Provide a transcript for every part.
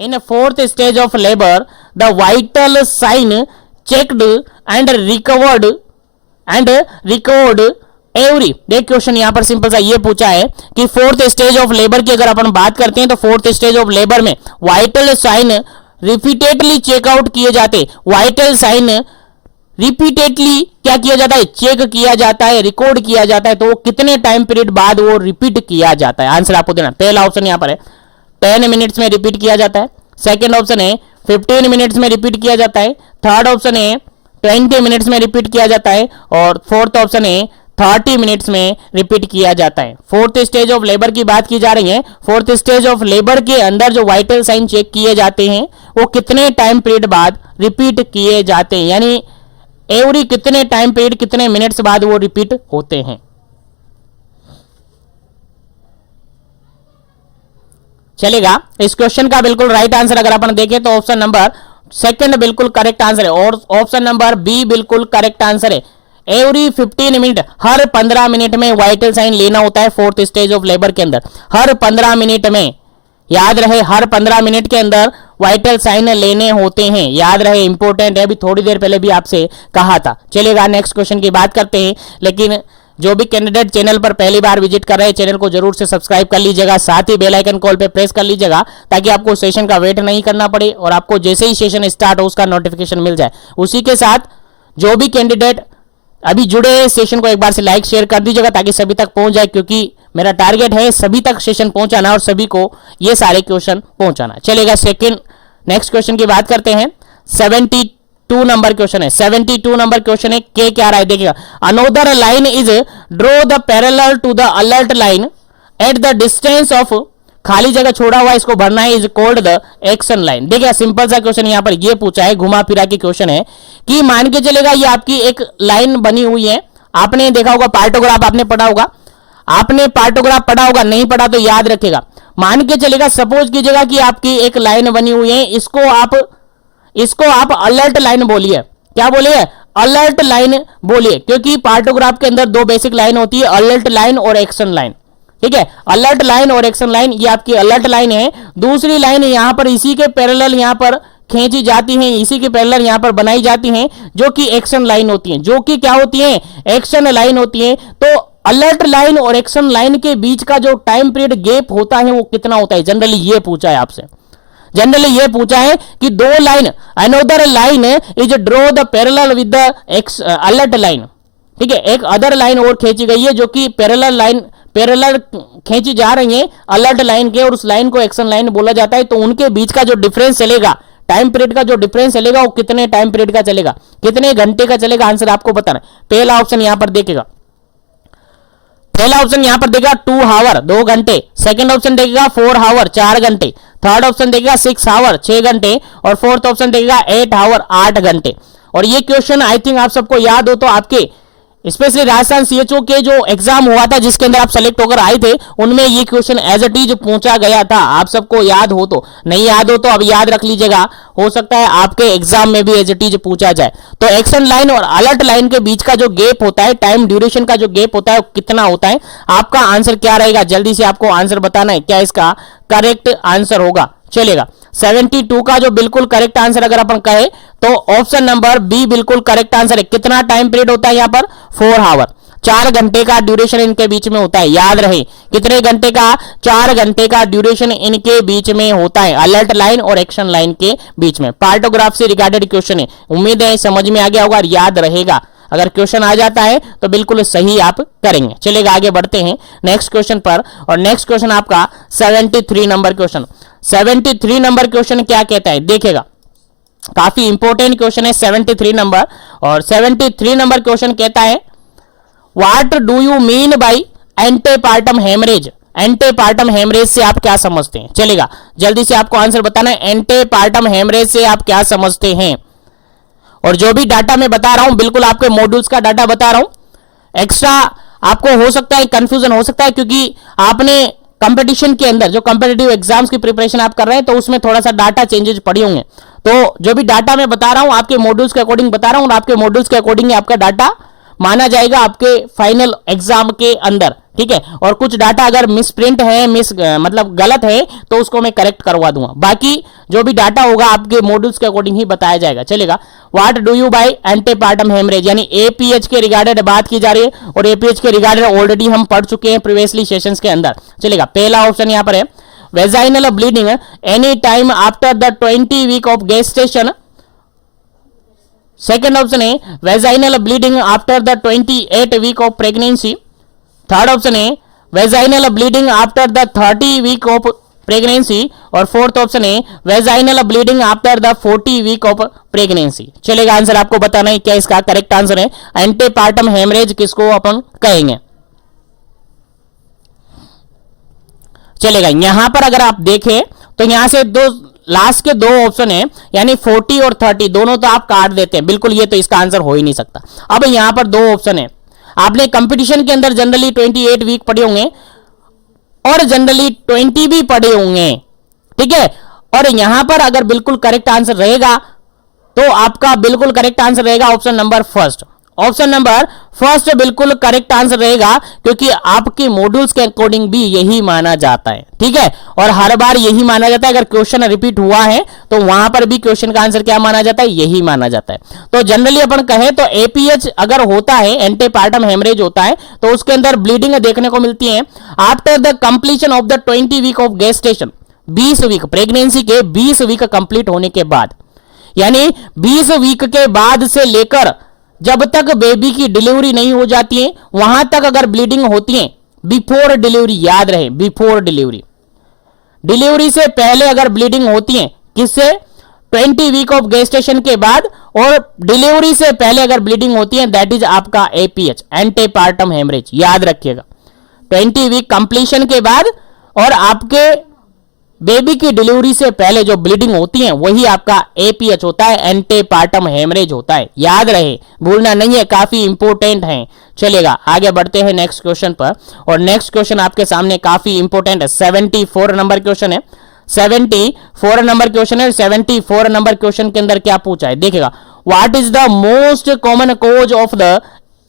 In a fourth stage of labor, the vital sign checked and recovered every. देख question यहां पर simple सा ये पूछा है कि फोर्थ स्टेज ऑफ लेबर की अगर अपन बात करते हैं तो फोर्थ स्टेज ऑफ लेबर में वाइटल साइन रिपीटेडली चेकआउट किए जाते, वाइटल साइन रिपीटेडली क्या किया जाता है, चेक किया जाता है, रिकॉर्ड किया जाता है, तो वो कितने टाइम पीरियड बाद वो रिपीट किया जाता है। आंसर आपको देना, पहला ऑप्शन यहां पर है 10 मिनट्स में रिपीट किया जाता है, सेकेंड ऑप्शन है 15 मिनट्स में रिपीट किया जाता है, थर्ड ऑप्शन है 20 मिनट्स में रिपीट किया जाता है और फोर्थ ऑप्शन है 30 मिनट्स में रिपीट किया जाता है। फोर्थ स्टेज ऑफ लेबर की बात की जा रही है। फोर्थ स्टेज ऑफ लेबर के अंदर जो वाइटल साइन चेक किए जाते हैं वो कितने टाइम पीरियड बाद रिपीट किए जाते हैं, यानी एवरी कितने टाइम पीरियड कितने मिनट्स बाद वो रिपीट होते हैं। चलेगा, इस क्वेश्चन का बिल्कुल राइट आंसर अगर अपन देखें तो ऑप्शन नंबर सेकंड बिल्कुल करेक्ट आंसर है और ऑप्शन नंबर बी बिल्कुल करेक्ट आंसर है। एवरी 15 मिनट, हर 15 मिनट में वाइटल साइन लेना होता है फोर्थ स्टेज ऑफ लेबर के अंदर। हर 15 मिनट में, याद रहे, हर 15 मिनट के अंदर वाइटल साइन लेने होते हैं, याद रहे, इंपॉर्टेंट है। अभी थोड़ी देर पहले भी आपसे कहा था। चलेगा, नेक्स्ट क्वेश्चन की बात करते हैं। लेकिन जो भी कैंडिडेट चैनल पर पहली बार विजिट कर रहे हैं चैनल को जरूर से सब्सक्राइब कर लीजिएगा, साथ ही बेल आइकन कॉल पे प्रेस कर लीजिएगा ताकि आपको सेशन का वेट नहीं करना पड़े और आपको जैसे ही सेशन स्टार्ट हो उसका नोटिफिकेशन मिल जाए। उसी के साथ जो भी कैंडिडेट अभी जुड़े हैं सेशन को एक बार से लाइक शेयर कर दीजिएगा ताकि सभी तक पहुंच जाए, क्योंकि मेरा टारगेट है सभी तक सेशन पहुंचाना और सभी को ये सारे क्वेश्चन पहुंचाना। चलेगा, सेकंड नेक्स्ट क्वेश्चन की बात करते हैं। 72 नंबर क्वेश्चन है। 72 नंबर क्वेश्चन है, के क्या रहा है देखिएगा। Another line is draw the parallel to the alert line at the distance of, खाली जगह छोड़ा हुआ इसको भरना है, is called the action line. देखिए सिंपल सा क्वेश्चन यहां पर ये पूछा है, घुमा फिरा के क्वेश्चन है कि मान के चलेगा ये आपकी एक लाइन बनी हुई है। आपने देखा होगा पार्टोग्राफ, आपने पढ़ा होगा, आपने पार्टोग्राफ पढ़ा होगा, नहीं पढ़ा तो याद रखेगा। मान के चलेगा, सपोज कीजिएगा कि आपकी एक लाइन बनी हुई है, इसको आप अलर्ट लाइन बोलिए। क्या बोलिए? अलर्ट लाइन बोलिए, क्योंकि पार्टोग्राफ के अंदर दो बेसिक लाइन होती है, अलर्ट लाइन और एक्शन लाइन। ठीक है, अलर्ट लाइन और एक्शन लाइन, ये आपकी अलर्ट लाइन है। दूसरी लाइन यहां पर इसी के पैरेलल यहां पर खींची जाती हैं, इसी के पैरेलल यहां पर बनाई जाती हैं, जो कि एक्शन लाइन होती हैं, जो कि क्या होती हैं? एक्शन लाइन होती हैं। तो अलर्ट लाइन और एक्शन लाइन के बीच का जो टाइम पीरियड गैप होता है वो कितना होता है? जनरली ये पूछा है आपसे, जनरली ये पूछा है कि दो line, another line is draw the parallel with the alert line. ठीक है, एक अदर लाइन और खींची गई है जो कि पैरेलल खींची जा रही है अलर्ट लाइन के, और उस लाइन को एक्शन लाइन बोला जाता है। तो उनके बीच का जो डिफरेंस चलेगा, टाइम पीरियड का जो डिफरेंस चलेगा, वो कितने टाइम पीरियड का चलेगा, कितने घंटे का चलेगा? आंसर आपको बताना है। पहला ऑप्शन यहां पर देखेगा, पहला ऑप्शन यहां पर देखेगा 2 आवर 2 घंटे, सेकंड ऑप्शन देखेगा 4 आवर 4 घंटे, थर्ड ऑप्शन देखेगा 6 आवर 6 घंटे और फोर्थ ऑप्शन देखेगा 8 आवर 8 घंटे। और ये क्वेश्चन आई थिंक आप सबको याद हो, तो आपके स्पेशली राजस्थान सीएचओ के जो एग्जाम हुआ था जिसके अंदर आप सेलेक्ट होकर आए थे, उनमें ये क्वेश्चन एज इट इज पूछा गया था। आप सबको याद हो, तो नहीं याद हो तो अब याद रख लीजिएगा, हो सकता है आपके एग्जाम में भी एज इट इज पूछा जाए। तो एक्शन लाइन और अलर्ट लाइन के बीच का जो गैप होता है, टाइम ड्यूरेशन का जो गैप होता है, वो कितना होता है? आपका आंसर क्या रहेगा? जल्दी से आपको आंसर बताना है, क्या इसका करेक्ट आंसर होगा। चलेगा, 72 का जो बिल्कुल करेक्ट आंसर अगर अपन कहें तो ऑप्शन नंबर बी बिल्कुल करेक्ट आंसर है। कितना टाइम पीरियड होता है यहां पर? 4 आवर 4 घंटे का ड्यूरेशन इनके बीच में होता है। याद रहे, कितने घंटे का? 4 घंटे का ड्यूरेशन इनके बीच में होता है, अलर्ट लाइन और एक्शन लाइन के बीच में। पार्टोग्राफ से रिगार्डेड क्वेश्चन है, उम्मीद है समझ में आ गया होगा और याद रहेगा। अगर क्वेश्चन आ जाता है तो बिल्कुल सही आप करेंगे। चलेगा, आगे बढ़ते हैं नेक्स्ट क्वेश्चन पर। और नेक्स्ट क्वेश्चन आपका 73 नंबर क्वेश्चन। 73 नंबर क्वेश्चन क्या कहता है देखिएगा, काफी इंपॉर्टेंट क्वेश्चन है 73 नंबर। और 73 नंबर क्वेश्चन कहता है, what do you mean by antepartum haemorrhage? Antepartum haemorrhage से आप क्या समझते हैं? चलेगा, जल्दी से आपको आंसर बताना है, एंटेपार्टम हेमरेज से आप क्या समझते हैं? और जो भी डाटा मैं बता रहा हूं बिल्कुल आपके मॉड्यूल्स का डाटा बता रहा हूं। एक्स्ट्रा आपको हो सकता है कंफ्यूजन हो सकता है, क्योंकि आपने कंपटीशन के अंदर जो कंपेटिटिव एग्जाम्स की प्रिपरेशन आप कर रहे हैं तो उसमें थोड़ा सा डाटा चेंजेस पड़े होंगे। तो जो भी डाटा मैं बता रहा हूं आपके मॉड्यूल्स के अकॉर्डिंग बता रहा हूं, और आपके मॉड्यूल्स के अकॉर्डिंग आपका डाटा माना जाएगा आपके फाइनल एग्जाम के अंदर। ठीक है, और कुछ डाटा अगर मिस प्रिंट है, मतलब गलत है, तो उसको मैं करेक्ट करवा दूंगा। बाकी जो भी डाटा होगा आपके मॉड्यूल्स के अकॉर्डिंग ही बताया जाएगा, चलेगा। What do you by antepartum hemorrhage, यानी एपीएच के रिगार्डेड बात की जा रही है, और एपीएच के रिगार्डेड ऑलरेडी हम पढ़ चुके हैं प्रीवियसली सेशंस के अंदर, चलेगा। पहला ऑप्शन यहां पर है vaginal bleeding any time after the 20 week of gestation. Second option है vaginal bleeding after the 28 week of pregnancy. Third option है vaginal bleeding after the 30 week of pregnancy, और फोर्थ ऑप्शन है vaginal bleeding after the 40 week of pregnancy. चलेगा, answer आपको बताना है क्या इसका करेक्ट आंसर है। एंटीपार्टम हेमरेज किसको अपन कहेंगे, चलेगा। यहां पर अगर आप देखें तो यहां से दो लास्ट के दो ऑप्शन है, यानी 40 और 30 दोनों तो आप काट देते हैं, बिल्कुल ये तो इसका आंसर हो ही नहीं सकता। अब यहां पर दो ऑप्शन है, आपने कंपटीशन के अंदर जनरली 28 वीक पढ़े होंगे और जनरली 20 भी पढ़े होंगे, ठीक है। और यहां पर अगर बिल्कुल करेक्ट आंसर रहेगा तो आपका बिल्कुल करेक्ट आंसर रहेगा option number first. Option number first बिल्कुल करेक्ट आंसर रहेगा, क्योंकि आपके मॉड्यूल्स के अकॉर्डिंग भी यही माना जाता है, ठीक है। और हर बार यही माना जाता है, अगर क्वेश्चन रिपीट हुआ है तो वहां पर भी क्वेश्चन का आंसर क्या माना जाता है, यही माना जाता है। तो जनरली अपन कहें तो एपीएच अगर होता है, एंटीपार्टम हेमरेज होता है, तो उसके अंदर ब्लीडिंग देखने को मिलती है after the completion of the 20 week of gestation. 20 week pregnancy के 20 वीक कंप्लीट होने के बाद, यानी 20 वीक के बाद से लेकर जब तक बेबी की डिलीवरी नहीं हो जाती है वहां तक अगर ब्लीडिंग होती है, बिफोर डिलीवरी, याद रहे बिफोर डिलीवरी, डिलीवरी से पहले अगर ब्लीडिंग होती है, किससे, 20 वीक ऑफ गेस्टेशन के बाद, और डिलीवरी से पहले अगर ब्लीडिंग होती है, दैट इज आपका एपीएच, एंटीपार्टम हेमरेज, याद रखिएगा। 20 वीक कंप्लीशन के बाद और आपके बेबी की डिलीवरी से पहले जो ब्लीडिंग होती है वही आपका एपीएच होता है, एंटीपार्टम हेमरेज होता है, याद रहे, भूलना नहीं है, काफी इंपॉर्टेंट है। चलेगा, आगे बढ़ते हैं नेक्स्ट क्वेश्चन पर, और नेक्स्ट क्वेश्चन आपके सामने काफी इंपॉर्टेंट है, 74 नंबर क्वेश्चन है। 74 नंबर क्वेश्चन है। 74 नंबर क्वेश्चन के अंदर क्या पूछा है, देखिएगा। What is the most common cause of the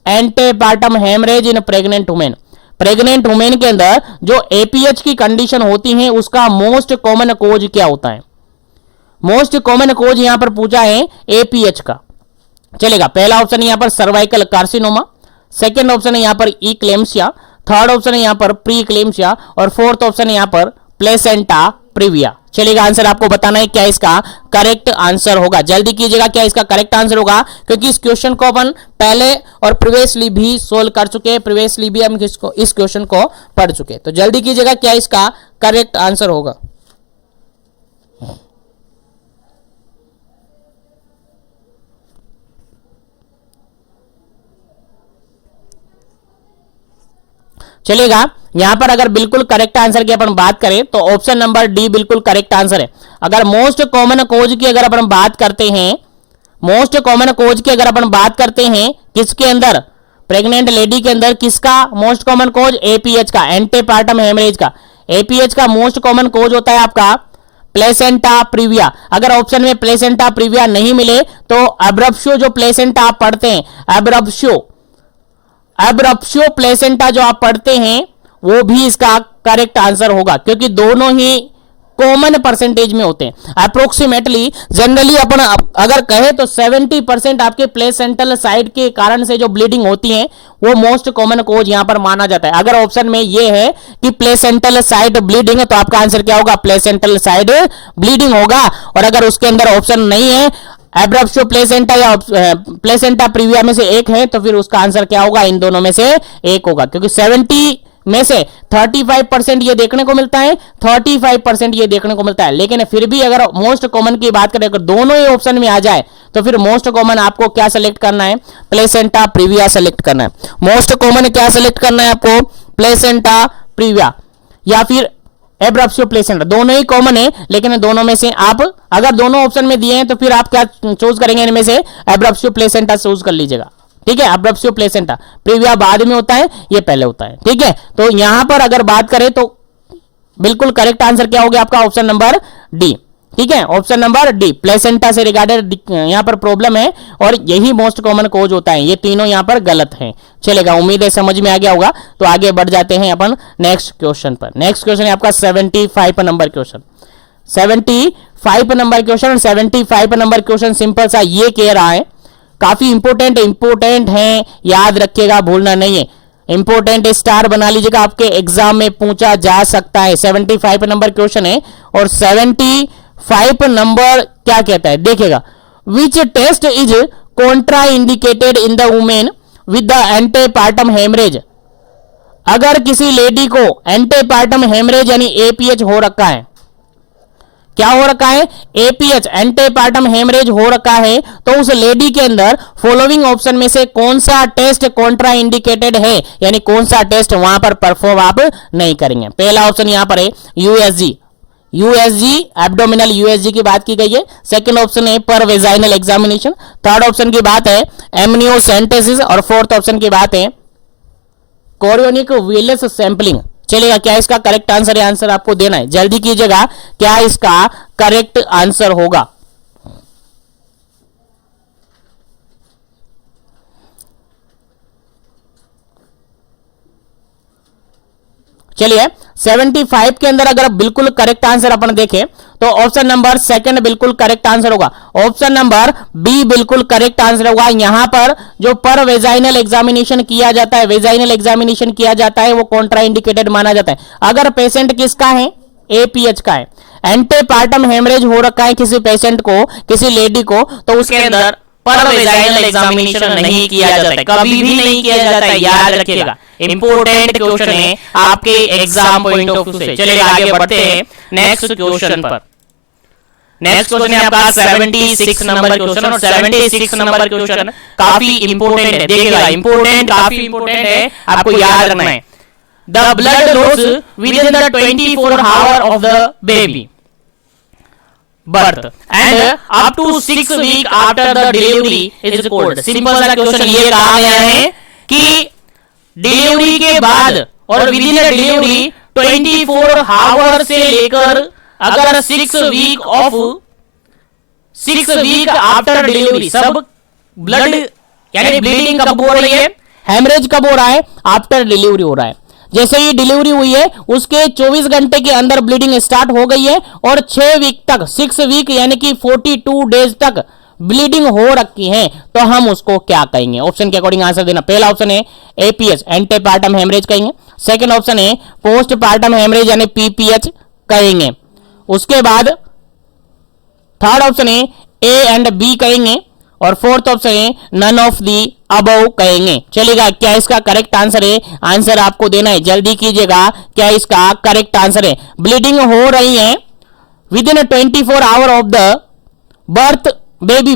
antepartum hemorrhage in pregnant women. Pregnant women के अंदर जो एपीएच की कंडीशन होती है उसका मोस्ट कॉमन कोज क्या होता है, मोस्ट कॉमन कोज यहां पर पूछा है एपीएच का, चलेगा। पहला ऑप्शन यहां पर सर्वाइकल कार्सिनोमा, सेकंड ऑप्शन है यहां पर इक्लेम्सिया, थर्ड ऑप्शन है यहां पर प्री इक्लेम्सिया, और फोर्थ ऑप्शन है यहां पर प्लेसेंटा प्रीविया। चलेगा, आंसर आपको बताना है क्या इसका करेक्ट आंसर होगा, जल्दी कीजिएगा क्या इसका करेक्ट आंसर होगा, क्योंकि इस क्वेश्चन को अपन पहले और प्रीवियसली भी सोल्व कर चुके हैं, प्रीवियसली भी हम इस क्वेश्चन को पढ़ चुके हैं। तो जल्दी कीजिएगा क्या इसका करेक्ट आंसर होगा। चलेगा, यहां पर अगर बिल्कुल करेक्ट आंसर की अपन बात करें तो ऑप्शन नंबर डी बिल्कुल करेक्ट आंसर है। अगर मोस्ट कॉमन कोज की अगर अपन बात करते हैं, मोस्ट कॉमन कोज की अगर अपन बात करते हैं, किसके अंदर, प्रेग्नेंट लेडी के अंदर किसका मोस्ट कॉमन कोज, एपीएच का, एंटीपार्टम हेमरेज का। एपीएच का मोस्ट कॉमन कोज होता है आपका प्लेसेंटा प्रीविया। अगर ऑप्शन में प्लेसेंटा प्रीविया नहीं मिले तो एब्रप्शियो जो प्लेसेंटा आप पढ़ते हैं, एब्रप्शियो प्लेसेंटा जो आप पढ़ते हैं वो भी इसका करेक्ट आंसर होगा, क्योंकि दोनों ही कॉमन परसेंटेज में होते हैं। अप्रोक्सीमेटली जनरली अपन अगर कहे तो 70% आपके प्लेसेंटल साइड के कारण से जो ब्लीडिंग होती है वो मोस्ट कॉमन कोज यहां पर माना जाता है। अगर ऑप्शन में ये है कि प्लेसेंटल साइड ब्लीडिंग है तो आपका आंसर क्या होगा, प्लेसेंटल साइड ब्लीडिंग होगा। और अगर उसके अंदर ऑप्शन नहीं है एब्रप्शियो प्लेसेंटा या प्लेसेंटा प्रीविया में से एक है तो फिर उसका आंसर क्या होगा, इन दोनों में से एक होगा, क्योंकि 70 में से 35% ये देखने को मिलता है, 35% ये देखने को मिलता है। लेकिन फिर भी अगर मोस्ट कॉमन की बात करें, अगर दोनों ही ऑप्शन में आ जाए तो फिर मोस्ट कॉमन आपको क्या सेलेक्ट करना है, प्लेसेंटा प्रीविया सेलेक्ट करना है। मोस्ट कॉमन क्या सेलेक्ट करना है आपको, प्लेसेंटा प्रीविया या फिर एब्रप्शियो प्लेसेंटा, दोनों ही कॉमन है। लेकिन दोनों में से आप अगर दोनों ऑप्शन में दिए हैं तो फिर आप क्या चूज करेंगे, इनमें से एब्रप्शियो प्लेसेंटा चूज कर लीजिएगा, ठीक है। एब्रप्शियो प्लेसेंटा, प्रीविया बाद में होता है, ये पहले होता है, ठीक है। तो यहां पर अगर बात करें तो बिल्कुल करेक्ट आंसर क्या हो गया आपका, ऑप्शन नंबर डी। ठीक है, ऑप्शन नंबर डी, प्लेसेंटा से रिगार्डेड यहां पर प्रॉब्लम है और यही मोस्ट कॉमन कॉज होता है। ये तीनों यहां पर गलत हैं। चलेगा, उम्मीद है समझ में आ गया होगा। तो आगे बढ़ जाते हैं अपन नेक्स्ट क्वेश्चन पर। नेक्स्ट क्वेश्चन है आपका 75 number question. 75 number question, 75 number question simple सा ये कह रहा है, काफी इंपोर्टेंट है, याद रखिएगा, भूलना नहीं है। इंपोर्टेंट स्टार बना लीजिएगा, आपके एग्जाम में पूछा जा सकता है। 75 नंबर क्वेश्चन है और 75 नंबर क्या कहता है देखिएगा, which test is contraindicated in the women with the antepartum haemorrhage. अगर किसी लेडी को एंटेपार्टम हेमरेज यानी एपीएच हो रखा है, क्या हो रखा है, एपीएच एंटेपार्टम हेमरेज हो रखा है, तो उस लेडी के अंदर फॉलोइंग ऑप्शन में से कौन सा टेस्ट कॉन्ट्रा इंडिकेटेड है, यानी कौन सा टेस्ट वहां पर परफॉर्म आप नहीं करेंगे। पहला ऑप्शन यहां पर है यूएसजी एब्डोमिनल यूएसजी की बात की गई है। सेकंड ऑप्शन है पर वेजाइनल एग्जामिनेशन। थर्ड ऑप्शन की बात है एमनियोसेंटेसिस और फोर्थ ऑप्शन की बात है कोरियोनिक विलस सैंपलिंग। चलेगा, क्या इसका करेक्ट आंसर है? आंसर आपको देना है, जल्दी कीजिएगा, क्या इसका करेक्ट आंसर होगा। चलिए 75 के अंदर अगर बिल्कुल करेक्ट आंसर अपन देखें तो ऑप्शन नंबर सेकंड बिल्कुल करेक्ट आंसर होगा। ऑप्शन नंबर बी बिल्कुल करेक्ट आंसर होगा। यहां पर जो पर वेजाइनल एग्जामिनेशन किया जाता है, वेजाइनल एग्जामिनेशन किया जाता है, वो कॉन्ट्रा इंडिकेटेड माना जाता है। अगर पेशेंट किसका है, एपीएच का है, एंटेपार्टम हेमरेज हो रखा है किसी पेशेंट को, किसी लेडी को, तो उसके अंदर पर वेजाइनल एग्जामिनेशन नहीं किया जाता है, कभी भी नहीं किया जाता है, याद रखिएगा। इंपोर्टेंट क्वेश्चन है आपके एग्जाम पॉइंट ऑफ व्यू से। चलिए आगे बढ़ते हैं नेक्स्ट क्वेश्चन पर। नेक्स्ट क्वेश्चन है आपका 76 नंबर क्वेश्चन और 76 नंबर क्वेश्चन काफी इंपोर्टेंट है। देखिएगा, इंपोर्टेंट, काफी इंपोर्टेंट है, आपको याद रखना है। The blood loss with in the 24 hour of the baby birth and up to 6 week after the delivery is called। Simple सा क्वेश्चन ये कहा गया है कि डिलीवरी के बाद और विद इन डिलीवरी 24 आवर से लेकर अगर 6 वीक आफ्टर डिलीवरी सब ब्लड यानी ब्लीडिंग कब हो रही है, हेमरेज कब हो रहा है, आफ्टर डिलीवरी हो रहा है। जैसे ही डिलीवरी हुई है उसके 24 घंटे के अंदर ब्लीडिंग स्टार्ट हो गई है और 6 वीक तक, 6 वीक यानी कि 42 डेज तक ब्लीडिंग हो रखी है, तो हम उसको क्या कहेंगे? ऑप्शन के अकॉर्डिंग आंसर देना। पहला ऑप्शन है एपीएच एंटेपार्टम हेमरेज कहेंगे। सेकंड ऑप्शन है पोस्टपार्टम हेमरेज यानी पीपीएच कहेंगे। उसके बाद थर्ड ऑप्शन है ए एंड बी कहेंगे और फोर्थ ऑप्शन है नन ऑफ दी अबव कहेंगे। चलेगा, क्या इसका करेक्ट आंसर है? आंसर आपको देना है, जल्दी कीजिएगा, क्या इसका करेक्ट आंसर है? ब्लीडिंग हो रही है within 24 hour of the birth, baby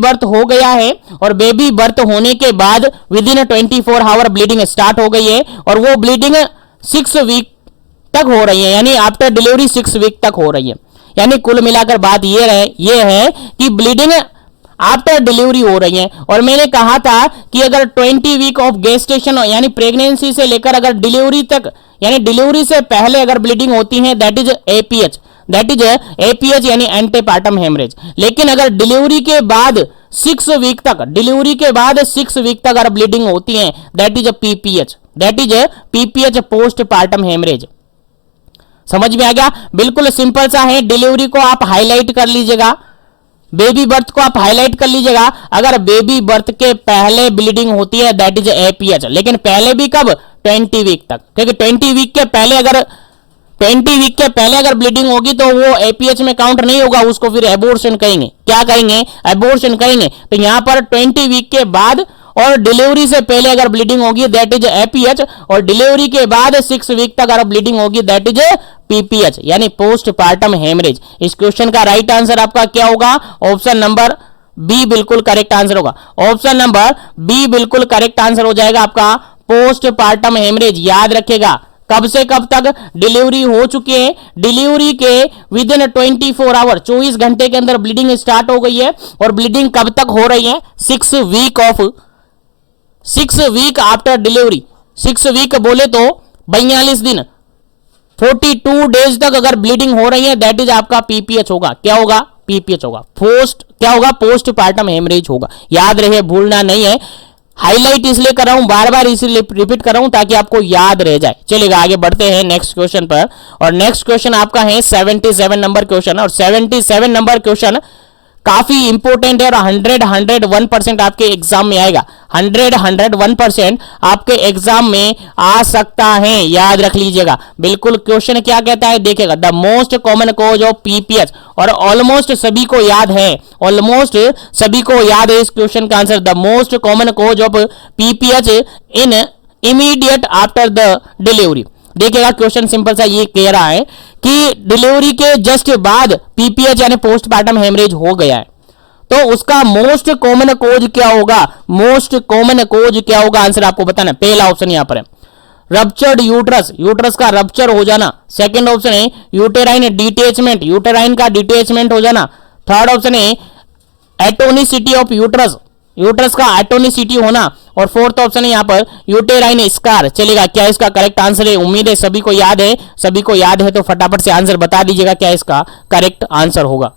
birth हो गया है और बेबी बर्थ होने के बाद within 24 hour bleeding start हो गई है और वो ब्लीडिंग 6 वीक तक हो रही है, यानी आफ्टर डिलीवरी 6 वीक तक हो रही है। यानी कुल मिलाकर बात ये है कि ब्लीडिंग आफ्टर डिलीवरी हो रही है। और मैंने कहा था कि अगर 20 वीक ऑफ गेस्टेशन यानी प्रेगनेंसी से लेकर अगर डिलीवरी तक, यानी डिलीवरी से पहले अगर ब्लीडिंग होती है दैट इज एपीएच, यानी एंटेपार्टम हेमरेज। लेकिन अगर डिलीवरी के बाद 6 वीक तक, अगर ब्लीडिंग होती है that is PPH, postpartum hemorrhage. समझ में आ गया? बिल्कुल सिंपल सा है। डिलीवरी को आप हाईलाइट कर लीजिएगा, बेबी बर्थ को आप हाईलाइट कर लीजिएगा। अगर बेबी बर्थ के पहले ब्लीडिंग होती है दैट इज एपीएच, लेकिन पहले भी कब? 20 वीक तक, क्योंकि 20 वीक के पहले अगर ब्लीडिंग होगी तो वो एपीएच में काउंट नहीं होगा, उसको फिर एबॉर्शन कहेंगे। क्या कहेंगे? एबॉर्शन कहेंगे। तो यहां पर 20 वीक के बाद और डिलीवरी से पहले अगर ब्लीडिंग होगी दैट इज एपीएच और डिलीवरी के बाद 6 वीक तक अगर ब्लीडिंग होगी दैट इज पीपीएच यानी पोस्टपार्टम हेमरेज। इस क्वेश्चन का राइट आंसर आपका क्या होगा? ऑप्शन नंबर बी बिल्कुल करेक्ट आंसर होगा। ऑप्शन नंबर बी बिल्कुल करेक्ट आंसर हो जाएगा आपका, पोस्टपार्टम हेमरेज। याद रखेगा, कब से कब तक डिलीवरी हो चुकी है, डिलीवरी के विद इन 24 आवर, 24 घंटे के अंदर ब्लीडिंग स्टार्ट हो गई है और ब्लीडिंग कब तक हो रही है? 6 वीक आफ्टर डिलीवरी। 6 वीक बोले तो 42 दिन, 42 डेज तक अगर ब्लीडिंग हो रही है दैट इज आपका पीपीएच होगा। क्या होगा? पीपीएच होगा। क्या होगा? पोस्ट पार्टम हेमरेज होगा। याद रहे, भूलना नहीं है। हाईलाइट इसलिए कर रहा हूं, बार बार इसलिए रिपीट कर रहा हूं ताकि आपको याद रह जाए। चलिएगा आगे बढ़ते हैं नेक्स्ट क्वेश्चन पर। और नेक्स्ट क्वेश्चन आपका है 77 नंबर क्वेश्चन। और 77 नंबर क्वेश्चन काफी इंपॉर्टेंट है और 101% आपके एग्जाम में आएगा। 101% आपके एग्जाम में आ सकता है, याद रख लीजिएगा। बिल्कुल क्वेश्चन क्या कहता है देखिएगा, the most common cause of PPH. और ऑलमोस्ट सभी को याद है, ऑलमोस्ट सभी को याद है इस क्वेश्चन का answer. The most common cause of PPH in immediate after the delivery. देखिएगा क्वेश्चन सिंपल सा ये कह रहा है कि डिलीवरी के जस्ट बाद पीपीएच यानी पोस्टमार्टम हेमरेज हो गया है, तो उसका मोस्ट कॉमन कोज क्या होगा? मोस्ट कॉमन कोज क्या होगा? आंसर आपको बताना। पहला ऑप्शन यहां पर है रप्चर्ड यूट्रस, यूट्रस का रप्चर हो जाना। सेकंड ऑप्शन है यूटेराइन डिटेचमेंट, यूटेराइन का डिटेचमेंट हो जाना। थर्ड ऑप्शन है एटोनिसिटी ऑफ यूट्रस, यूट्रस का एटोनिसिटी होना। और फोर्थ ऑप्शन है यहां पर यूटेराइन स्कार। चलेगा, क्या इसका करेक्ट आंसर है? उम्मीद है सभी को याद है। सभी को याद है तो फटाफट से आंसर बता दीजिएगा क्या इसका करेक्ट आंसर होगा।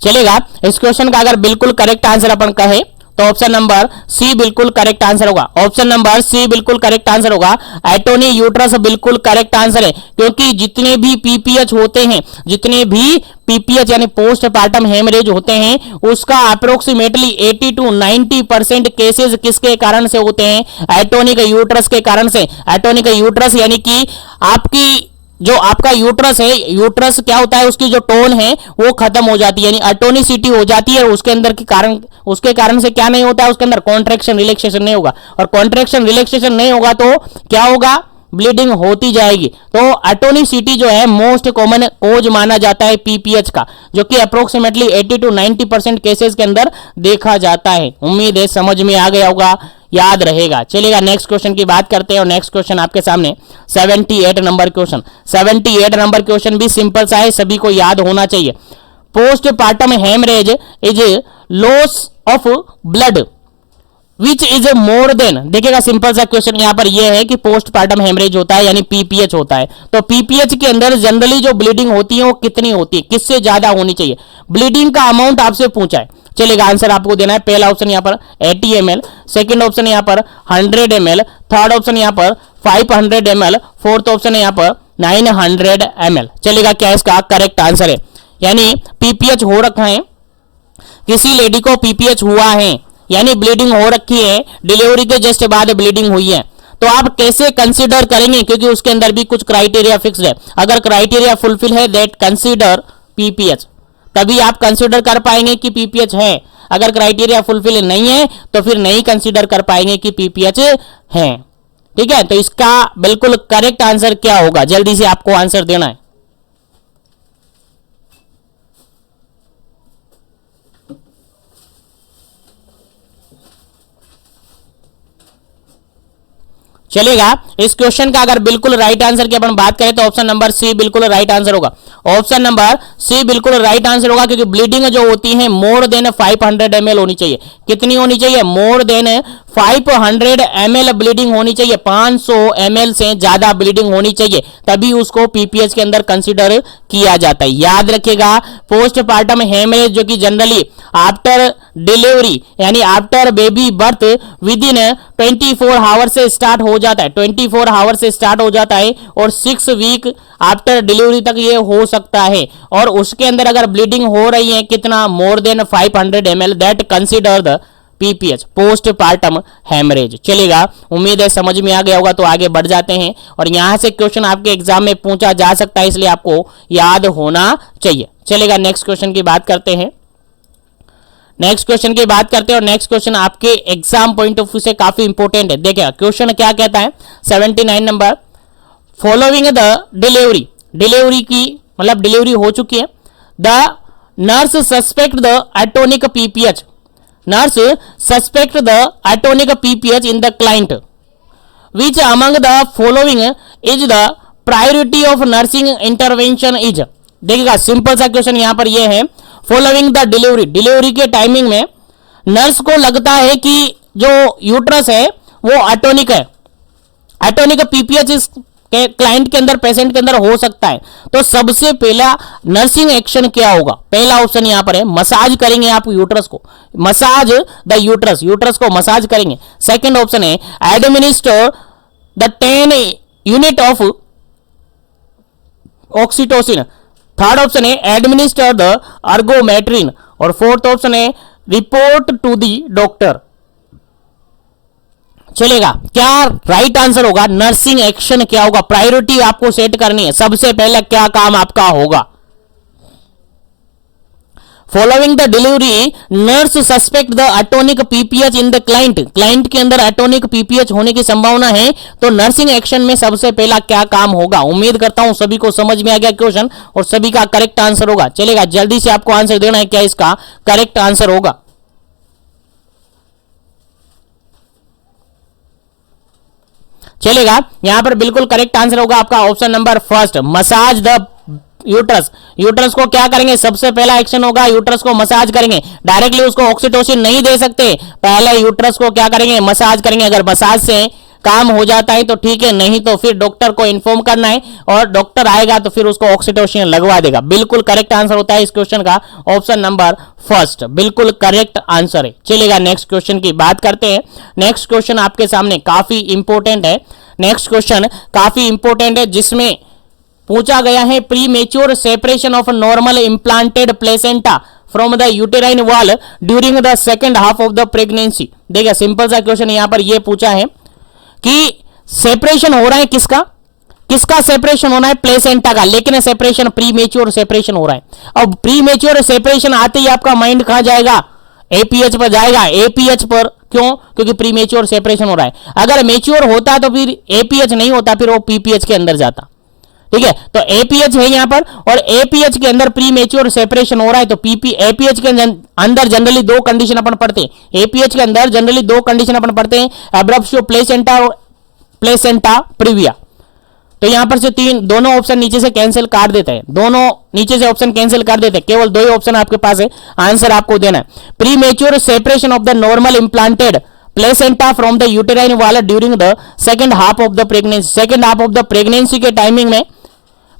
चलेगा, इस क्वेश्चन का अगर बिल्कुल करेक्ट आंसर अपन कहे तो ऑप्शन नंबर सी बिल्कुल करेक्ट आंसर होगा। ऑप्शन नंबर सी बिल्कुल करेक्ट आंसर होगा। एटोनी यूट्रस बिल्कुल करेक्ट आंसर है, क्योंकि जितने भी पीपीएच होते हैं, जितने भी पीपीएच यानी पोस्टपार्टम हेमरेज होते हैं, उसका अप्रोक्सीमेटली 80 to 90% केसेस किसके कारण से होते हैं? एटोनिक यूट्रस के कारण से। एटोनिक यूट्रस यानी कि आपकी जो आपका यूट्रस है, यूट्रस क्या होता है, उसकी जो टोन है वो खत्म हो जाती है, यानी अटोनिसिटी हो जाती है। उसके अंदर के कारण, उसके कारण से क्या नहीं होता है? उसके अंदर कॉन्ट्रैक्शन रिलैक्सेशन नहीं होगा, और कॉन्ट्रैक्शन रिलैक्सेशन नहीं होगा तो क्या होगा? ब्लीडिंग होती जाएगी। तो एटोनिसिटी जो है मोस्ट कॉमन कोज माना जाता है पीपीएच का, जो कि अप्रोक्सीमेटली 80 to 90% केसेस के अंदर देखा जाता है। उम्मीद है समझ में आ गया होगा, याद रहेगा। चलिएगा नेक्स्ट क्वेश्चन की बात करते हैं। और नेक्स्ट क्वेश्चन आपके सामने 78 नंबर क्वेश्चन। 78 नंबर क्वेश्चन भी सिंपल सा है, सभी को याद होना चाहिए। Postpartum hemorrhage is loss of blood which is more than. देखिएगा सिंपल सा क्वेश्चन यहां पर यह है कि पोस्टपार्टम हेमरेज होता है यानी पीपीएच होता है, तो पीपीएच के अंदर जनरली जो ब्लीडिंग होती है वो कितनी होती है, किससे ज्यादा होनी चाहिए? ब्लीडिंग का अमाउंट आपसे पूछा है। चलेगा, आंसर आपको देना है। पहला ऑप्शन यहां पर 80 ml, सेकंड ऑप्शन यहां पर 100 ml, थर्ड ऑप्शन यहां पर 500 ml, फोर्थ ऑप्शन है यहां पर 900 ml। चलेगा, क्या इसका करेक्ट आंसर है? यानी पीपीएच हो रखा है, किसी लेडी को पीपीएच हुआ है यानी ब्लीडिंग हो रखी है, डिलीवरी के जस्ट बाद ब्लीडिंग हुई है, तो आप कैसे कंसीडर करेंगे? क्योंकि उसके अंदर भी कुछ क्राइटेरिया फिक्स्ड है। अगर क्राइटेरिया फुलफिल है दैट कंसीडर पीपीएच, तभी आप कंसीडर कर पाएंगे कि पीपीएच है। अगर क्राइटेरिया फुलफिल नहीं है तो फिर नहीं कंसीडर कर पाएंगे कि पीपीएच है। ठीक है, तो इसका बिल्कुल करेक्ट आंसर क्या होगा? जल्दी से आपको आंसर देना है। चलेगा, इस क्वेश्चन का अगर बिल्कुल राइट आंसर की अपन बात करें तो ऑप्शन नंबर सी बिल्कुल राइट आंसर होगा। ऑप्शन नंबर सी बिल्कुल राइट आंसर होगा, क्योंकि ब्लीडिंग जो होती है मोर देन 500 ml होनी चाहिए। कितनी होनी चाहिए? मोर देन 500 ml ब्लीडिंग होनी चाहिए। 500 ml से ज्यादा ब्लीडिंग होनी चाहिए, तभी उसको पीपीएच के अंदर कंसीडर किया जाता है। याद रखिएगा, पोस्टपार्टम हेमरेज जो कि जनरली आफ्टर डिलीवरी यानी after baby birth within 24 hour से स्टार्ट हो जाता है, 24 आवर से स्टार्ट हो जाता है, और 6 वीक आफ्टर डिलीवरी तक ये हो सकता है। और उसके अंदर अगर ब्लीडिंग हो रही है कितना? More than 500 ml, that consider the PPH, postpartum hemorrhage. चलेगा, उम्मीद है समझ में आ गया होगा। तो आगे बढ़ जाते हैं, और यहां से क्वेश्चन आपके एग्जाम में पूछा जा सकता है, इसलिए आपको याद होना चाहिए। चलेगा, नेक्स्ट क्वेश्चन की बात करते हैं। नेक्स्ट क्वेश्चन की बात करते हैं, और नेक्स्ट क्वेश्चन आपके एग्जाम पॉइंट ऑफ व्यू से काफी इंपॉर्टेंट है। देखिए क्वेश्चन क्या कहता है, 79 number, following the delivery, delivery की मतलब डिलीवरी हो चुकी है, the nurse suspect the atonic PPH, nurse suspect the atonic PPH in the client, which among the following is the priority of nursing intervention is. देखिएगा सिंपल सा question यहां पर यह है, फॉलोइंग द डिलीवरी, डिलीवरी के टाइमिंग में nurse को लगता है कि जो यूट्रस है वो अटोनिक है, एटोनिक पीपीएच इस क्लाइंट के अंदर, पेशेंट के अंदर हो सकता है। तो सबसे पहला नर्सिंग एक्शन क्या होगा? पहला ऑप्शन यहां पर है मसाज करेंगे आप यूट्रस को, मसाज द यूट्रस, यूट्रस को मसाज करेंगे। सेकंड ऑप्शन है administer the 10 unit of oxytocin. Third option है एडमिनिस्टर द अर्गोमेट्रिन। और फोर्थ ऑप्शन है रिपोर्ट टू दी डॉक्टर। चलेगा, क्या राइट आंसर होगा? नर्सिंग एक्शन क्या होगा? प्रायोरिटी आपको सेट करनी है, सबसे पहले क्या काम आपका होगा? Following the delivery nurse suspect the atonic PPH in the client, client के अंदर अटोनिक पीपीएच होने की संभावना है, तो नर्सिंग एक्शन में सबसे पहला क्या काम होगा? उम्मीद करता हूं सभी को समझ में आ गया क्वेश्चन और सभी का करेक्ट आंसर होगा। चलेगा, जल्दी से आपको आंसर देना है, क्या इसका करेक्ट आंसर होगा? चलेगा, यहां पर बिल्कुल करेक्ट आंसर होगा आपका option number first, massage the uterus. Uterus को क्या करेंगे? सबसे पहला एक्शन होगा यूट्रस को मसाज करेंगे। डायरेक्टली उसको ऑक्सीटोसिन नहीं दे सकते, पहले यूट्रस को क्या करेंगे? मसाज करेंगे। अगर मसाज से काम हो जाता है तो ठीक है, नहीं तो फिर डॉक्टर को इन्फॉर्म करना है और डॉक्टर आएगा तो फिर उसको ऑक्सीटोसिन लगवा देगा। बिल्कुल करेक्ट आंसर होता है इस क्वेश्चन का ऑप्शन नंबर फर्स्ट, बिल्कुल करेक्ट आंसर है। चलेगा, नेक्स्ट क्वेश्चन की बात करते हैं। नेक्स्ट क्वेश्चन आपके सामने काफी इंपॉर्टेंट है। नेक्स्ट क्वेश्चन काफी इंपॉर्टेंट है, जिसमें पूछा गया है pre mature separation of normal implanted placenta from the uterine wall during the second half of the pregnancy. देखिए, सिंपल सा क्वेश्चन यहां पर यह पूछा है कि सेपरेशन हो रहा है किसका? किसका सेपरेशन होना है? प्लेसेंटा का, लेकिन सेपरेशन प्री मेच्योर सेपरेशन हो रहा है। अब प्री मेच्योर सेपरेशन आते ही आपका माइंड कहां जाएगा? एपीएच पर जाएगा। एपीएच पर क्यों? क्योंकि प्री मेच्योर सेपरेशन हो रहा है। अगर मेच्योर होता तो फिर एपीएच नहीं होता, फिर वो पीपीएच के अंदर जाता। ठीक है, तो एपीएच है यहां पर और एपीएच के अंदर प्री मेच्योर सेपरेशन हो रहा है, तो एपीएच के अंदर जनरली दो कंडीशन अपन पढ़ते हैं। एपीएच के अंदर जनरली दो कंडीशन अपन पढ़ते हैं, एब्रप्शियो प्लेसेंटा और प्लेसेंटा प्रीविया। तो यहां पर से दोनों ऑप्शन नीचे से कैंसिल कर देते हैं, दोनों नीचे से ऑप्शन कैंसिल कर देते हैं, केवल दो ही ऑप्शन आपके पास है, आंसर आपको देना है। Pre mature separation of the normal implanted placenta from the uterine wall during the second half of the pregnancy. Second half of the pregnancy के टाइमिंग में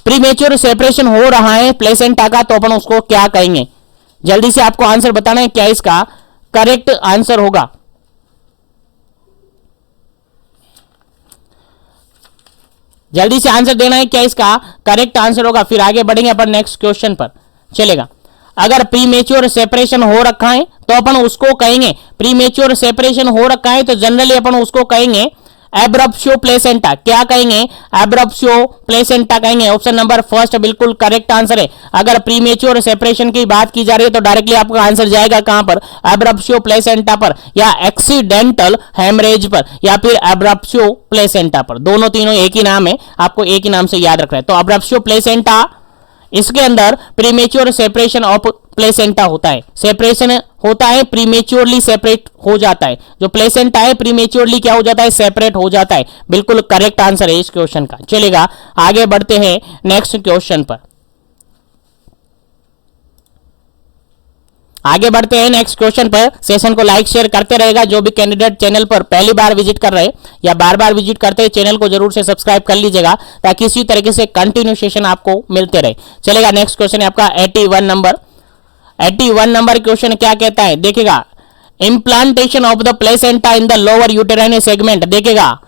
प्रीमेच्योर सेपरेशन हो रहा है प्लेसेंटा का, तो अपन उसको क्या कहेंगे? जल्दी से आपको आंसर बताना है, क्या इसका करेक्ट आंसर होगा? जल्दी से आंसर देना है, क्या इसका करेक्ट आंसर होगा? फिर आगे बढ़ेंगे अपन नेक्स्ट क्वेश्चन पर। चलेगा, अगर प्रीमेच्योर सेपरेशन हो रखा है तो अपन उसको कहेंगे, प्रीमेच्योर सेपरेशन हो रखा है तो जनरली अपन उसको कहेंगे एब्रप्शियो प्लेसेंटा। क्या कहेंगे? एब्रप्शियो प्लेसेंटा कहेंगे। ऑप्शन नंबर फर्स्ट बिल्कुल करेक्ट आंसर है। अगर प्रीमेच्योर सेपरेशन की बात की जा रही है तो डायरेक्टली आपका आंसर जाएगा कहां पर? एब्रप्शियो प्लेसेंटा पर, या एक्सीडेंटल हेमरेज पर, या फिर एब्रप्शियो प्लेसेंटा पर। दोनों तीनों एक ही नाम है, आपको एक ही नाम से याद रखना है। तो एब्रप्शियो प्लेसेंटा, इसके अंदर प्रीमेच्योर सेपरेशन ऑफ प्लेसेंटा होता है, सेपरेशन होता है, प्रीमेच्योरली सेपरेट हो जाता है। जो प्लेसेंटा है प्रीमेच्योरली क्या हो जाता है? सेपरेट हो जाता है। बिल्कुल करेक्ट आंसर है इस क्वेश्चन का। चलेगा, आगे बढ़ते हैं नेक्स्ट क्वेश्चन पर। आगे बढ़ते हैं नेक्स्ट क्वेश्चन पर। सेशन को लाइक शेयर करते रहेगा। जो भी कैंडिडेट चैनल पर पहली बार विजिट कर रहे या बार बार विजिट करते हैं, चैनल को जरूर से सब्सक्राइब कर लीजिएगा, ताकि इसी तरीके से कंटिन्यू सेशन आपको मिलते रहे। चलेगा, नेक्स्ट क्वेश्चन है आपका 81 नंबर। 81 नंबर क्वेश्चन क्या कहता है? देखिएगा, implantation of the placenta in the lower uterine segment. देखिएगा,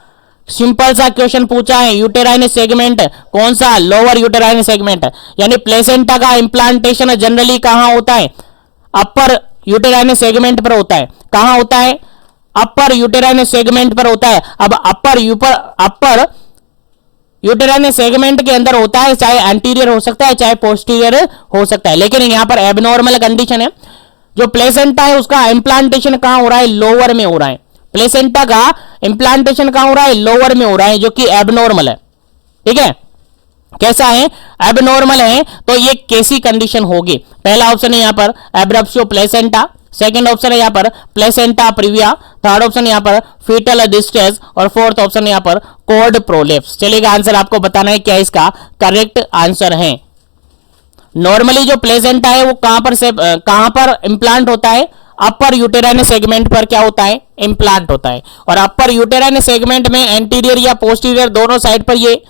सिंपल सा क्वेश्चन पूछा है, यूटेराइन सेगमेंट कौन सा? Lower uterine segment. यानी प्लेसेंटा का इम्प्लांटेशन जनरली कहां होता है? अपर यूटेराइन सेगमेंट पर होता है। कहां होता है? अपर यूटेराइन सेगमेंट पर होता है। अब अपर यूटेराइन सेगमेंट के अंदर होता है, चाहे एंटीरियर हो सकता है चाहे पोस्टीरियर हो सकता है, लेकिन यहां पर एबनॉर्मल कंडीशन है। जो प्लेसेंटा है उसका इंप्लांटेशन कहां हो रहा है? लोअर में हो रहा है। प्लेसेंटा का इंप्लांटेशन कहां हो रहा है? लोअर में हो रहा है, जो कि एबनॉर्मल है। ठीक है, कैसा है? एबनॉर्मल है। तो ये कैसी कंडीशन होगी? पहला ऑप्शन है यहां पर एब्रप्शियो प्लेसेंटा, सेकंड ऑप्शन है यहां पर प्लेसेंटा प्रीविया, थर्ड ऑप्शन यहां पर फीटल डिस्ट्रेस और फोर्थ ऑप्शन यहां पर कॉर्ड प्रोलेप्स। चलेगा, आंसर आपको बताना है क्या इसका करेक्ट आंसर है। नॉर्मली जो प्लेसेंटा है वो कहां पर इंप्लांट होता है? अपर यूटेराइन सेगमेंट पर क्या होता है, इम्प्लांट होता है। और अपर यूटेराइन सेगमेंट में एंटीरियर या पोस्टीरियर दोनों साइड पर ये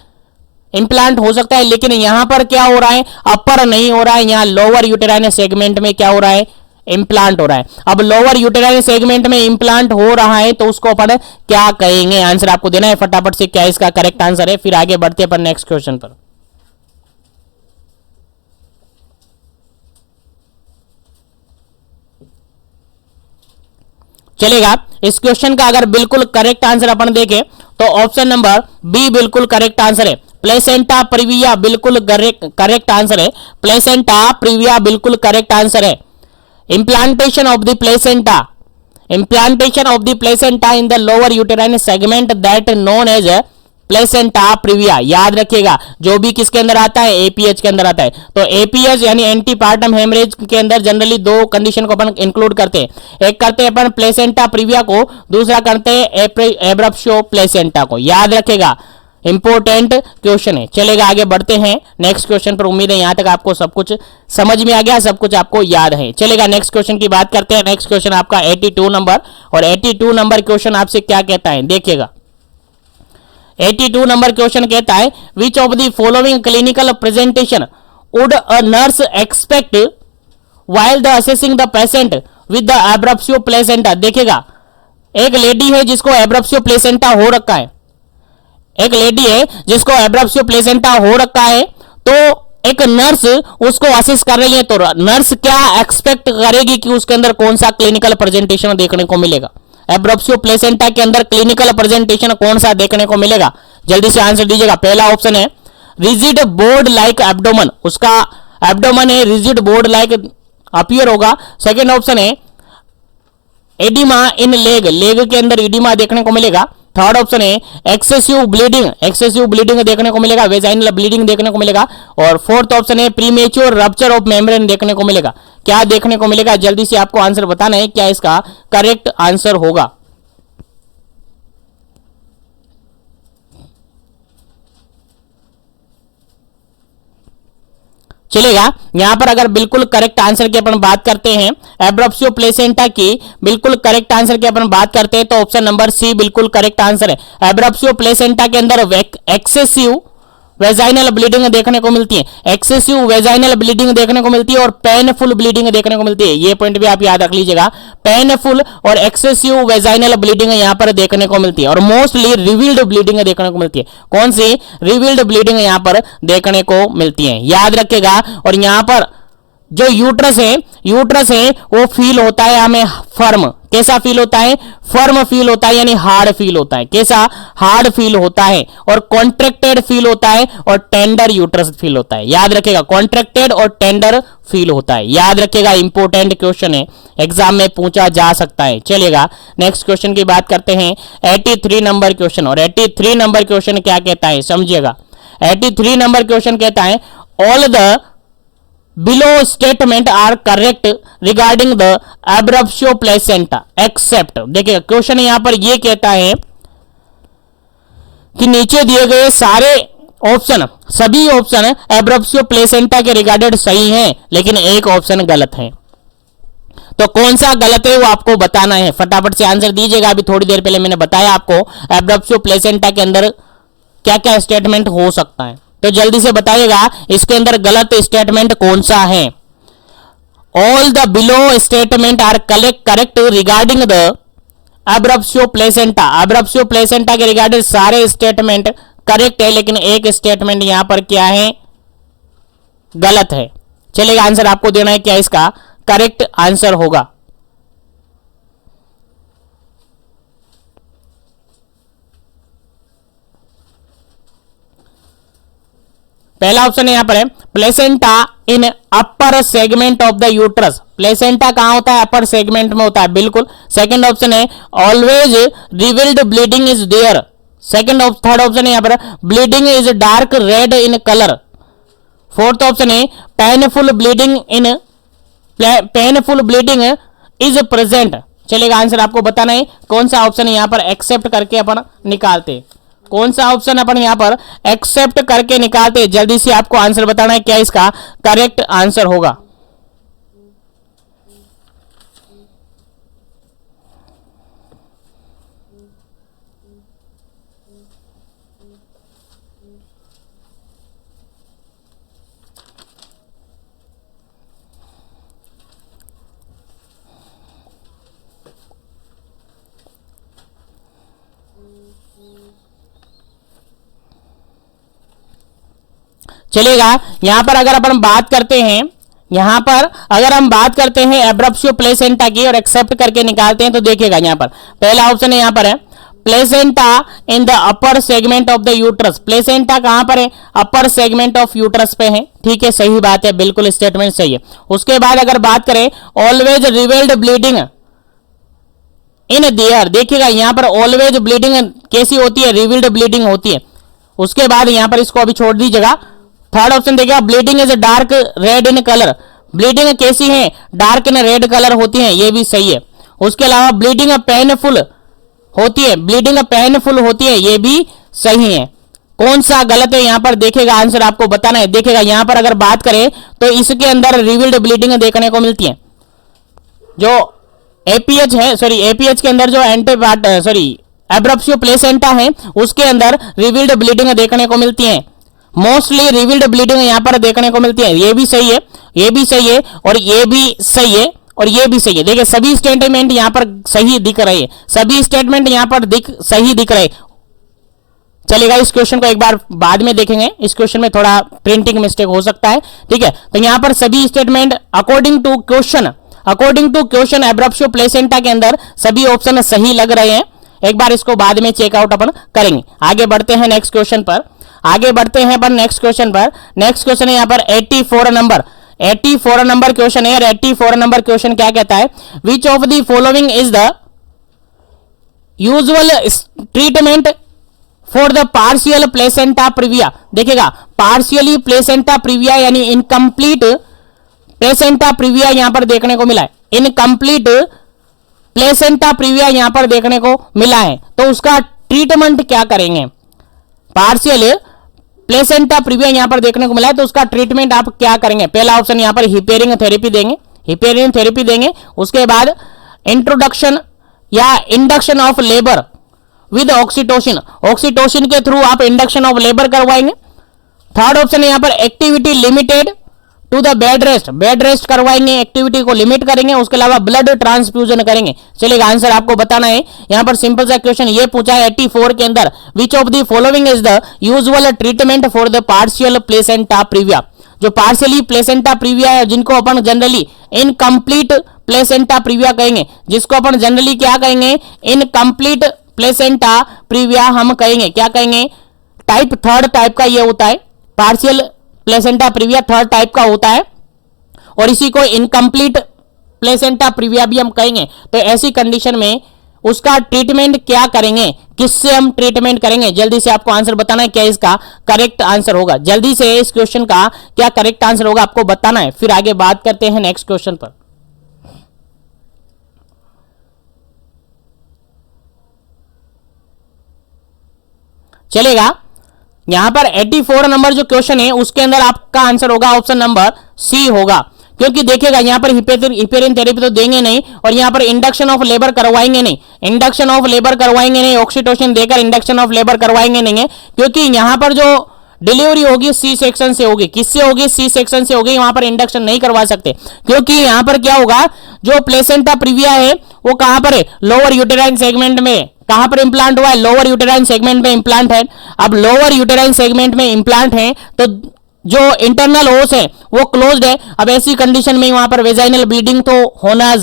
इम्प्लांट हो सकता है, लेकिन यहां पर क्या हो रहा है, अपर नहीं हो रहा है, यहां लोअर यूटेराइन सेगमेंट में क्या हो रहा है, इम्प्लांट हो रहा है। अब लोअर यूटेराइन सेगमेंट में इम्प्लांट हो रहा है तो उसको अपन क्या कहेंगे, आंसर आपको देना है फटाफट से, क्या इसका करेक्ट आंसर है। फिर आगे बढ़ते हैं अपन नेक्स्ट क्वेश्चन पर। चलेगा, इस क्वेश्चन का अगर बिल्कुल करेक्ट आंसर अपन देखें तो ऑप्शन नंबर बी बिल्कुल करेक्ट आंसर है। प्लेसेंटा प्रीविया बिल्कुल करेक्ट आंसर है। प्लेसेंटा प्रीविया बिल्कुल करेक्ट आंसर है। implantation of the placenta, implantation of the placenta in the lower uterine segment that known as placenta previa. याद रखिएगा, जो भी किसके अंदर आता है, एपीएच के अंदर आता है। तो एपीएच यानी एंटीपार्टम हेमरेज के अंदर जनरली दो कंडीशन को अपन इंक्लूड करते हैं। एक करते हैं अपन प्लेसेंटा प्रीविया को, दूसरा करते हैं एब्रप्शियो प्लेसेंटा को। याद रखिएगा, इंपोर्टेंट क्वेश्चन है। चलेगा, आगे बढ़ते हैं नेक्स्ट क्वेश्चन पर। उम्मीद है यहां तक आपको सब कुछ समझ में आ गया, सब कुछ आपको याद है। चलेगा, नेक्स्ट क्वेश्चन की बात करते हैं। नेक्स्ट क्वेश्चन आपका 82 नंबर, और 82 नंबर क्वेश्चन आपसे क्या कहता है, देखिएगा। 82 नंबर क्वेश्चन कहता है, which of the following clinical presentation would a nurse expect while the assessing the patient with the abruptio placenta। देखिएगा, एक लेडी है जिसको एब्रप्सियो प्लेसेंटा हो रखा है, एक लेडी है जिसको एब्रप्सियो प्लेसेंटा हो रखा है, तो एक नर्स उसको असिस्ट कर रही है। तो नर्स क्या एक्सपेक्ट करेगी कि उसके अंदर कौन सा क्लिनिकल प्रेजेंटेशन देखने को मिलेगा, एब्रप्सियो प्लेसेंटा के अंदर क्लिनिकल प्रेजेंटेशन कौन सा देखने को मिलेगा, जल्दी से आंसर दीजिएगा। पहला ऑप्शन है रिजिड बोर्ड लाइक एब्डोमन, उसका एब्डोमन है रिजिड बोर्ड लाइक अपीयर होगा। सेकेंड ऑप्शन है एडिमा इन लेग, लेग के अंदर एडिमा देखने को मिलेगा। थर्ड ऑप्शन है एक्सेसिव ब्लीडिंग, एक्सेसिव ब्लीडिंग देखने को मिलेगा, वेजाइनल ब्लीडिंग देखने को मिलेगा। और फोर्थ ऑप्शन है प्रीमेच्योर रप्चर ऑफ मेम्ब्रेन देखने को मिलेगा। क्या देखने को मिलेगा, जल्दी से आपको आंसर बताना है, क्या इसका करेक्ट आंसर होगा। चलेगा, यहां पर अगर बिल्कुल करेक्ट आंसर की अपन बात करते हैं, एब्रप्सियो प्लेसेंटा की बिल्कुल करेक्ट आंसर की अपन बात करते हैं, तो ऑप्शन नंबर सी बिल्कुल करेक्ट आंसर है। एब्रप्सियो प्लेसेंटा के अंदर एक्सेसिव वेजाइनल ब्लीडिंग देखने को मिलती है, एक्सेसिव वेजाइनल ब्लीडिंग देखने को मिलती है और पेनफुल ब्लीडिंग देखने को मिलती है। ये पॉइंट भी आप याद रख लीजिएगा, पेनफुल और एक्सेसिव वेजाइनल ब्लीडिंग यहां पर देखने को मिलती है, और मोस्टली रिवील्ड ब्लीडिंग देखने को मिलती है। कौन सी, रिवील्ड ब्लीडिंग यहां पर देखने को मिलती है, याद रखेगा। और यहां पर जो यूट्रस है वो फील होता है हमें फर्म, कैसा फील होता है, फर्म फील होता है, यानी हार्ड फील होता है, कैसा, हार्ड फील होता है, और कॉन्ट्रैक्टेड फील होता है, और टेंडर यूट्रस फील होता है। याद रखेगा, कॉन्ट्रैक्टेड और टेंडर फील होता है, याद रखेगा, इंपॉर्टेंट क्वेश्चन है, एग्जाम में पूछा जा सकता है। चलेगा, नेक्स्ट क्वेश्चन की बात करते हैं, 83 नंबर क्वेश्चन। और 83 नंबर क्वेश्चन क्या कहता है, समझिएगा। 83 नंबर क्वेश्चन कहता है, all the below statement are correct regarding the abruptio placenta except, देखिए क्वेश्चन यहां पर ये कहता है कि नीचे दिए गए सारे ऑप्शन, सभी ऑप्शन एब्रप्सियो प्लेसेंटा के रिगार्डेड सही हैं, लेकिन एक ऑप्शन गलत है। तो कौन सा गलत है वो आपको बताना है, फटाफट से आंसर दीजिएगा। अभी थोड़ी देर पहले मैंने बताया आपको एब्रप्सियो प्लेसेंटा के अंदर क्या क्या स्टेटमेंट हो सकता है, तो जल्दी से बताइएगा इसके अंदर गलत स्टेटमेंट कौन सा है। All the below statement are correct regarding the abruptio placenta, abruptio placenta के रिगार्डिंग सारे स्टेटमेंट करेक्ट है, लेकिन एक स्टेटमेंट यहां पर क्या है, गलत है। चलेगा, आंसर आपको देना है, क्या इसका करेक्ट आंसर होगा। पहला ऑप्शन यहां पर है placenta in upper segment of the uterus, placenta कहां होता है, अपर सेगमेंट में होता है, बिल्कुल। सेकंड ऑप्शन है always revealed bleeding is there, third option है यहां पर bleeding is dark red in colour. Fourth option है पेनफुल ब्लीडिंग इज प्रेजेंट। चलेगा, आंसर आपको बताना है कौन सा ऑप्शन यहां पर एक्सेप्ट करके अपन निकालते हैं, कौन सा ऑप्शन अपन यहां पर एक्सेप्ट करके निकालते हैं, जल्दी से आपको आंसर बताना है, क्या इसका करेक्ट आंसर होगा। चलेगा। यहां पर अगर अपन बात करते हैं, यहां पर अगर हम बात करते हैं एब्रप्शियो प्लेसेंटा की और एक्सेप्ट करके निकालते हैं तो देखिएगा यहां पर पहला ऑप्शन है, यहां पर है placenta in the upper segment of the uterus. Placenta कहां पर है? अपर सेगमेंट ऑफ यूट्रस पे है। ठीक है, सही बात है, बिल्कुल स्टेटमेंट सही है। उसके बाद अगर बात करें always revelled bleeding in their, देखिएगा यहां पर ऑलवेज ब्लीडिंग कैसी होती है? रिवील्ड ब्लीडिंग होती है। उसके बाद यहां पर इसको अभी छोड़ दीजिएगा। थर्ड ऑप्शन देखिएगा bleeding is dark red in colour. Bleeding कैसी है? डार्क इन रेड कलर होती है, ये भी सही है। उसके अलावा ब्लीडिंग पेनफुल होती है, ब्लीडिंग पेनफुल होती है, ये भी सही है। कौन सा गलत है यहां पर देखिएगा, आंसर आपको बताना है। देखिएगा यहां पर अगर बात करें तो इसके अंदर रिवील्ड ब्लीडिंग देखने को मिलती है। जो एपीएच है, सॉरी एपीएच के अंदर जो एब्रप्शियो प्लेसेंटा है उसके अंदर रिवील्ड ब्लीडिंग देखने को मिलती है। मोस्टली रिवील्ड ब्लीडिंग यहां पर देखने को मिलती है, ये भी सही है, ये भी सही है और ये भी सही है और ये भी सही है। देखिए सभी स्टेटमेंट यहां पर सही दिख रहे हैं, सभी स्टेटमेंट यहां पर सही दिख रहे। चलेगा, इस क्वेश्चन को एक बार बाद में देखेंगे, इस क्वेश्चन में थोड़ा प्रिंटिंग मिस्टेक हो सकता है। ठीक है, तो यहां पर सभी statement according to question abruptio placenta के अंदर सभी ऑप्शन सही लग रहे हैं। एक बार इसको बाद में चेकआउट अपन करेंगे। आगे बढ़ते हैं नेक्स्ट क्वेश्चन पर, नेक्स्ट क्वेश्चन है यहां पर 84 नंबर 84 नंबर क्वेश्चन है। 84 नंबर क्वेश्चन क्या कहता है? Which of the following is the usual treatment for the partial placenta previa. देखिएगा पार्शियली प्लेसेंटा प्रीविया यानी इनकम्प्लीट प्लेसेंटा प्रीविया यहां पर देखने को मिला है। इनकम्प्लीट प्लेसेंटा प्रीविया यहां पर देखने को मिला है, तो उसका ट्रीटमेंट क्या करेंगे? पार्शियल प्लेसेंटा प्रीविया यहां पर देखने को मिला है, तो उसका ट्रीटमेंट आप क्या करेंगे? पहला ऑप्शन यहां पर हिपेरिंग थेरेपी देंगे। उसके बाद इंट्रोडक्शन या induction of labour with oxytocin के थ्रू आप इंडक्शन ऑफ लेबर करवाएंगे। थर्ड ऑप्शन यहां पर activity limited to the bed rest करवाएंगे, एक्टिविटी को लिमिट करेंगे। उसके अलावा ब्लड ट्रांसफ्यूजन करेंगे। चलिए आंसर आपको बताना है। यहां पर सिंपल सा क्वेश्चन ये पूछा है 84 के अंदर, which of the following is the usual treatment for the partial placenta previa. जो पार्शियली प्लेसेंटा प्रीविया है, जिनको अपन जनरली इनकम्प्लीट प्लेसेंटा प्रीविया कहेंगे, जिसको अपन जनरली क्या कहेंगे? इनकम्प्लीट प्लेसेंटा प्रीविया हम कहेंगे। क्या कहेंगे? थर्ड टाइप का ये होता है, partial placenta previa third type का होता है और इसी को इनकम्प्लीट प्लेसेंटा प्रीविया भी हम कहेंगे। तो ऐसी कंडीशन में उसका ट्रीटमेंट क्या करेंगे? किससे हम ट्रीटमेंट करेंगे? जल्दी से आपको आंसर बताना है, क्या इसका करेक्ट आंसर होगा। जल्दी से इस क्वेश्चन का क्या करेक्ट आंसर होगा आपको बताना है। फिर आगे बात करते हैं नेक्स्ट क्वेश्चन पर। चलेगा, यहां पर 84 नंबर जो क्वेश्चन है उसके अंदर आपका आंसर होगा ऑप्शन नंबर सी होगा, क्योंकि देखिएगा यहां पर हिपेरिन थेरेपी तो देंगे नहीं और यहां पर इंडक्शन ऑफ लेबर करवाएंगे नहीं, ऑक्सीटोसिन देकर इंडक्शन ऑफ लेबर करवाएंगे नहीं है, क्योंकि यहां पर जो डिलीवरी होगी सी सेक्शन से होगी। किससे होगी? सी सेक्शन से होगी। वहां पर इंडक्शन नहीं करवा सकते, क्योंकि यहां पर क्या होगा, जो प्लेसेंटा प्रीविया है वो कहां पर है? लोअर यूटेराइन सेगमेंट में। कहां पर इंप्लांट हुआ है? लोअर यूटेराइन सेगमेंट में इंप्लांट है। अब लोअर यूटेराइन सेगमेंट में इंप्लांट है तो जो इंटरनल होस है वो क्लोज्ड है। अब ऐसी कंडीशन में वहां पर वेजाइनल ब्लीडिंग तो होना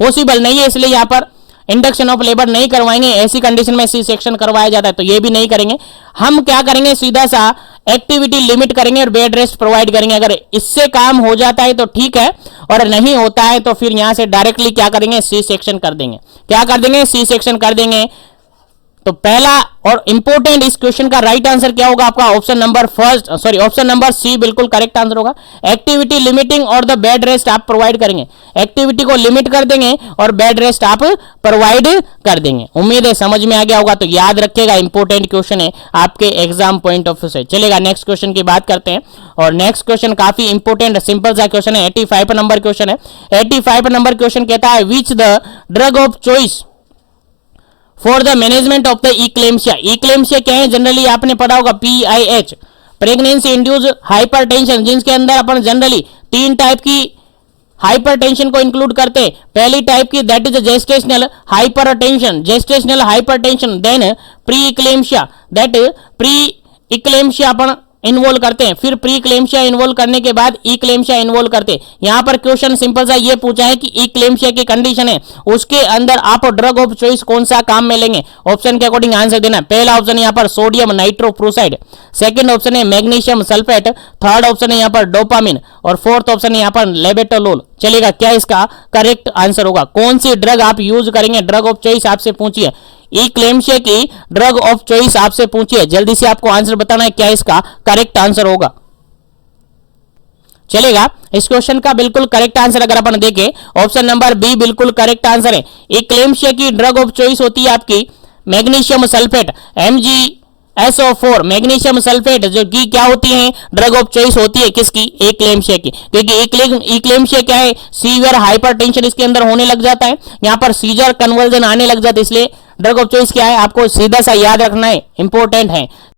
पॉसिबल नहीं है, इसलिए यहां पर इंडक्शन ऑफ लेबर नहीं करवाएंगे। ऐसी कंडीशन में सी सेक्शन करवाया जाता है, तो ये भी नहीं करेंगे। हम क्या करेंगे? सीधा सा एक्टिविटी लिमिट करेंगे और बेड रेस्ट प्रोवाइड करेंगे। अगर इससे काम हो जाता है तो ठीक है, और नहीं होता है तो फिर यहां से डायरेक्टली क्या करेंगे? सी सेक्शन कर देंगे। क्या कर देंगे? सी सेक्शन कर देंगे। तो पहला और इंपॉर्टेंट इस क्वेश्चन का राइट आंसर क्या होगा आपका? ऑप्शन नंबर सी बिल्कुल करेक्ट आंसर होगा। एक्टिविटी लिमिटिंग और द बेड रेस्ट आप प्रोवाइड करेंगे। एक्टिविटी को लिमिट कर देंगे और बेड रेस्ट आप प्रोवाइड कर देंगे। उम्मीद है समझ में आ गया होगा, तो याद रखिएगा, इंपॉर्टेंट क्वेश्चन है आपके एग्जाम पॉइंट ऑफ व्यू से। चलेगा, नेक्स्ट क्वेश्चन की बात करते हैं और नेक्स्ट क्वेश्चन काफी इंपॉर्टेंट सिंपल सा क्वेश्चन है। 85 नंबर क्वेश्चन है। 85 नंबर क्वेश्चन कहता है which the drug of choice for the management of the eclampsia. Eclampsia क्या है? जनरली आपने पढ़ा होगा PIH, प्रेगनेंसी इंड्यूस हाइपरटेंशन, जिसके अंदर अपन जनरली 3 टाइप की हाइपरटेंशन को इंक्लूड करते हैं। पहली टाइप की that is gestational hypertension, then pre eclampsia, that pre eclampsia अपन इन्वॉल्व करते हैं, फिर प्री क्लेम्शिया इन्वॉल्व करने के बाद ई क्लेम्शिया इन्वॉल्व करते हैं। यहां पर क्वेश्चन सिंपल सा ये पूछा है कि ई क्लेम्शिया की कंडीशन है, उसके अंदर आप ड्रग ऑफ चॉइस कौन सा काम में लेंगे, ऑप्शन के अकॉर्डिंग आंसर देना। पहला ऑप्शन यहां पर सोडियम नाइट्रोफ्लोराइड, सेकंड ऑप्शन है मैग्नीशियम सल्फेट, थर्ड ऑप्शन है यहां पर डोपामिन और फोर्थ ऑप्शन है यहां पर लेबेटोलोल। चलेगा, क्या इसका करेक्ट आंसर होगा? कौन सी ड्रग आप यूज करेंगे? ड्रग ऑफ चॉइस आपसे पूछिए, ई क्लेम्शिया की ड्रग ऑफ चॉइस आपसे पूछिए, जल्दी से आपको आंसर बताना है क्या इसका करेक्ट आंसर होगा। चलेगा, इस क्वेश्चन का बिल्कुल करेक्ट आंसर अगर अपन देखें, ऑप्शन नंबर बी बिल्कुल करेक्ट आंसर है। ई क्लेम्शिया की ड्रग ऑफ चॉइस होती है आपकी magnesium sulphate, MgSO4। Magnesium sulphate जो की क्या होती है, ड्रग ऑफ चॉइस होती है किसकी? ई क्लेम्शिया की, क्योंकि ई क्लेम्शिया क्या है, सीवियर हाइपरटेंशन इसके अंदर होने लग जाता है, यहां पर सीजर कन्वर्जन आने लग जाता है, इसलिए ड्रग ऑफ चॉइस क्या है आपको सीधा सा याद रखना है, इंपॉर्टेंट है।